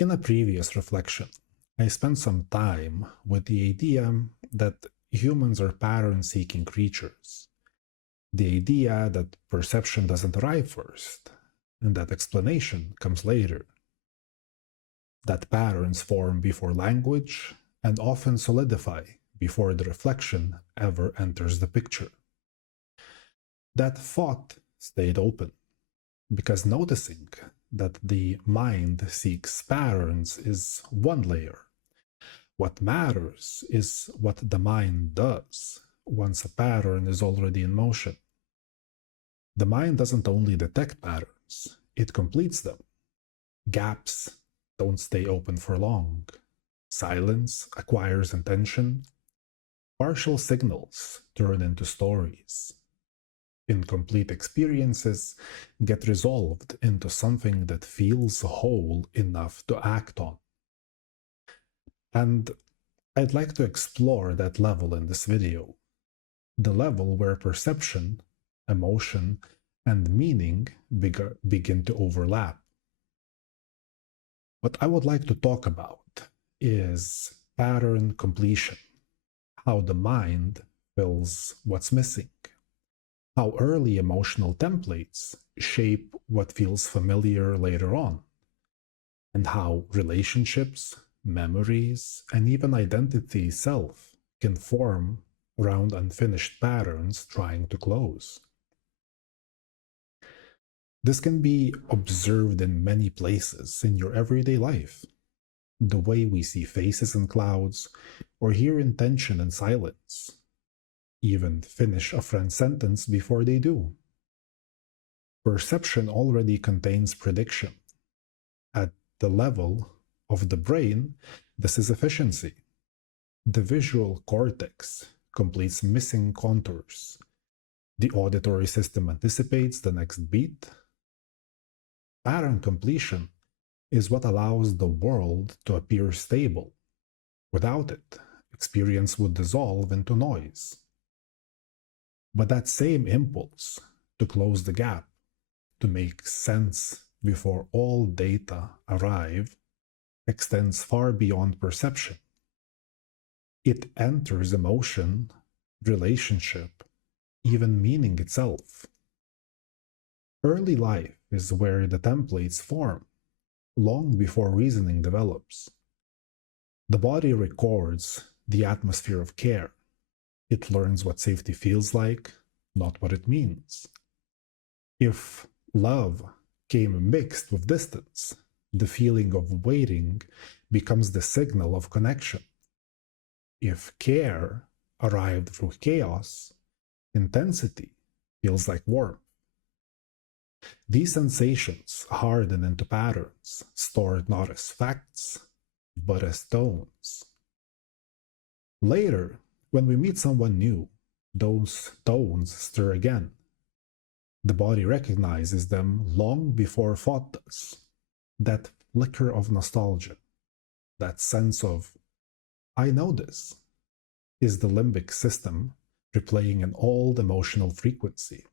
In a previous reflection, I spent some time with the idea that humans are pattern-seeking creatures, the idea that perception doesn't arrive first, and that explanation comes later, that patterns form before language and often solidify before the reflection ever enters the picture. That thought stayed open, because noticing that the mind seeks patterns is one layer. What matters is what the mind does once a pattern is already in motion. The mind doesn't only detect patterns, it completes them. Gaps don't stay open for long. Silence acquires intention. Partial signals turn into stories. Incomplete experiences get resolved into something that feels whole enough to act on. And I'd like to explore that level in this video. The level where perception, emotion, and meaning begin to overlap. What I would like to talk about is pattern completion, how the mind fills what's missing, how early emotional templates shape what feels familiar later on, and how relationships, memories, and even identity itself can form around unfinished patterns trying to close. This can be observed in many places in your everyday life. The way we see faces in clouds, or hear intention in silence. Even finish a friend's sentence before they do. Perception already contains prediction. At the level of the brain, this is efficiency. The visual cortex completes missing contours. The auditory system anticipates the next beat. Pattern completion is what allows the world to appear stable. Without it, experience would dissolve into noise. But that same impulse to close the gap, to make sense before all data arrive, extends far beyond perception. It enters emotion, relationship, even meaning itself. Early life is where the templates form, long before reasoning develops. The body records the atmosphere of care. It learns what safety feels like, not what it means. If love came mixed with distance, the feeling of waiting becomes the signal of connection. If care arrived through chaos, intensity feels like warmth. These sensations harden into patterns, stored not as facts, but as tones. Later, when we meet someone new, those tones stir again. The body recognizes them long before thought does. That flicker of nostalgia, that sense of, I know this, is the limbic system replaying an old emotional frequency.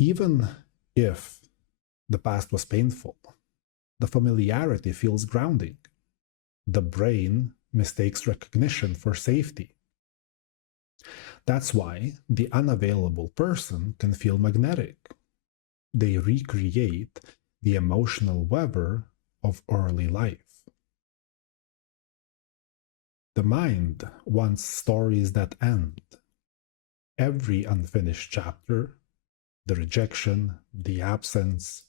Even if the past was painful, the familiarity feels grounding. The brain mistakes recognition for safety. That's why the unavailable person can feel magnetic. They recreate the emotional weather of early life. The mind wants stories that end. Every unfinished chapter, the rejection, the absence,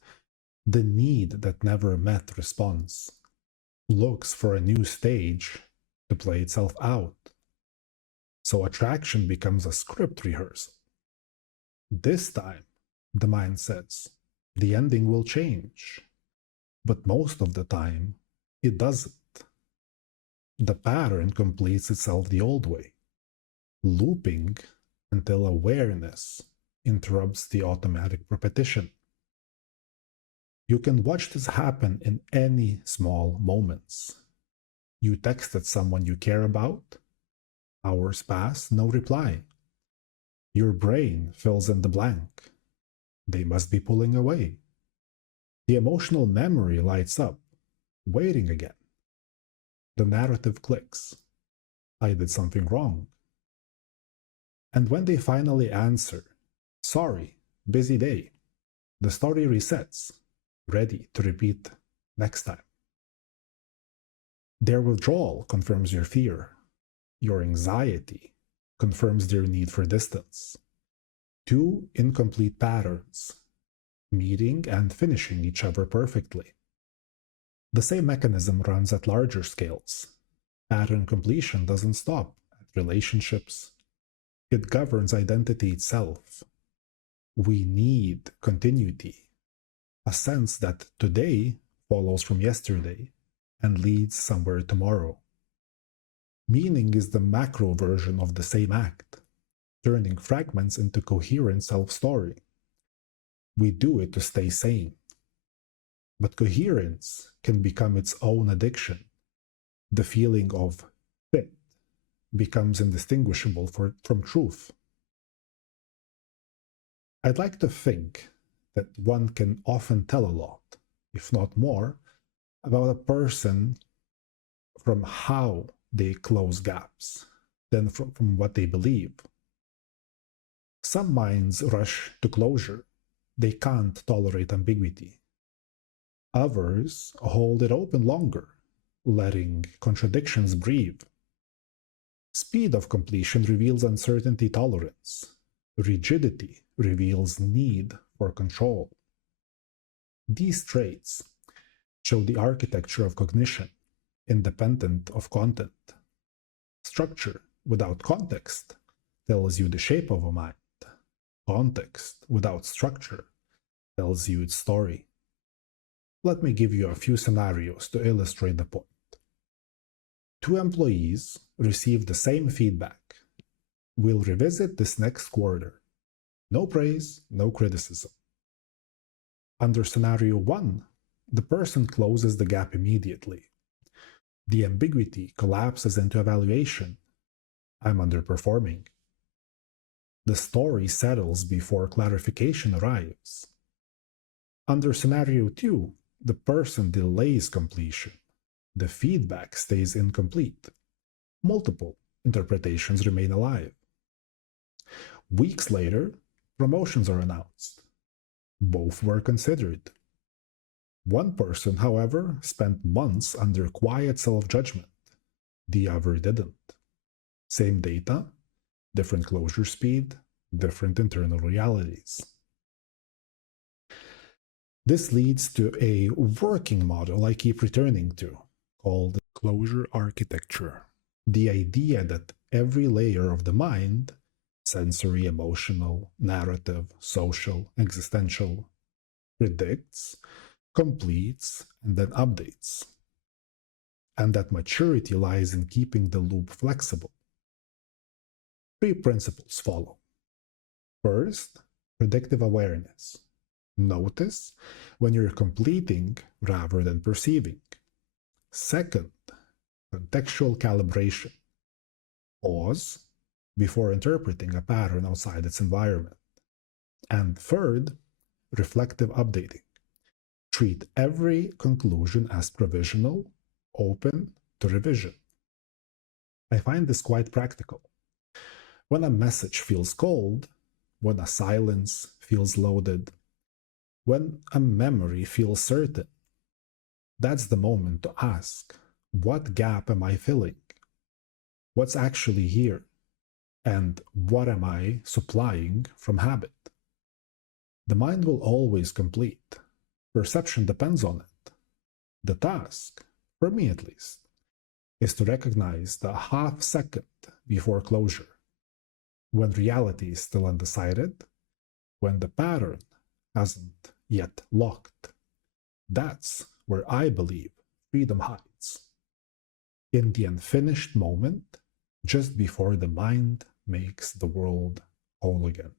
the need that never met response, looks for a new stage to play itself out. So attraction becomes a script rehearsal. This time, the mind says, the ending will change. But most of the time, it doesn't. The pattern completes itself the old way, looping until awareness interrupts the automatic repetition. You can watch this happen in any small moments. You texted someone you care about. Hours pass, no reply. Your brain fills in the blank. They must be pulling away. The emotional memory lights up, waiting again. The narrative clicks. I did something wrong. And when they finally answer, sorry, busy day, the story resets, ready to repeat next time. Their withdrawal confirms your fear. Your anxiety confirms their need for distance. Two incomplete patterns, meeting and finishing each other perfectly. The same mechanism runs at larger scales. Pattern completion doesn't stop at relationships. It governs identity itself. We need continuity, a sense that today follows from yesterday and leads somewhere tomorrow. Meaning is the macro version of the same act, turning fragments into coherent self-story. We do it to stay sane. But coherence can become its own addiction. The feeling of fit becomes indistinguishable from truth. I'd like to think that one can often tell a lot, if not more, about a person from how they close gaps than from what they believe. Some minds rush to closure. They can't tolerate ambiguity. Others hold it open longer, letting contradictions breathe. Speed of completion reveals uncertainty tolerance. Rigidity reveals need for control. These traits show the architecture of cognition, independent of content. Structure without context tells you the shape of a mind. Context without structure tells you its story. Let me give you a few scenarios to illustrate the point. Two employees receive the same feedback. We'll revisit this next quarter. No praise, no criticism. Under scenario 1, the person closes the gap immediately. The ambiguity collapses into evaluation. I'm underperforming. The story settles before clarification arrives. Under scenario 2, the person delays completion. The feedback stays incomplete. Multiple interpretations remain alive. Weeks later, promotions are announced. Both were considered. One person, however, spent months under quiet self-judgment. The other didn't. Same data, different closure speed, different internal realities. This leads to a working model I keep returning to, called closure architecture. The idea that every layer of the mind, sensory, emotional, narrative, social, existential, predicts, completes, and then updates. And that maturity lies in keeping the loop flexible. 3 principles follow. First, predictive awareness. Notice when you're completing rather than perceiving. Second, contextual calibration. Pause before interpreting a pattern outside its environment. And third, reflective updating. Treat every conclusion as provisional, open to revision. I find this quite practical. When a message feels cold, when a silence feels loaded, when a memory feels certain, that's the moment to ask, what gap am I filling? What's actually here? And what am I supplying from habit? The mind will always complete. Perception depends on it. The task, for me at least, is to recognize the half second before closure, when reality is still undecided, when the pattern hasn't yet locked. That's where I believe freedom hides. In the unfinished moment, just before the mind makes the world whole again.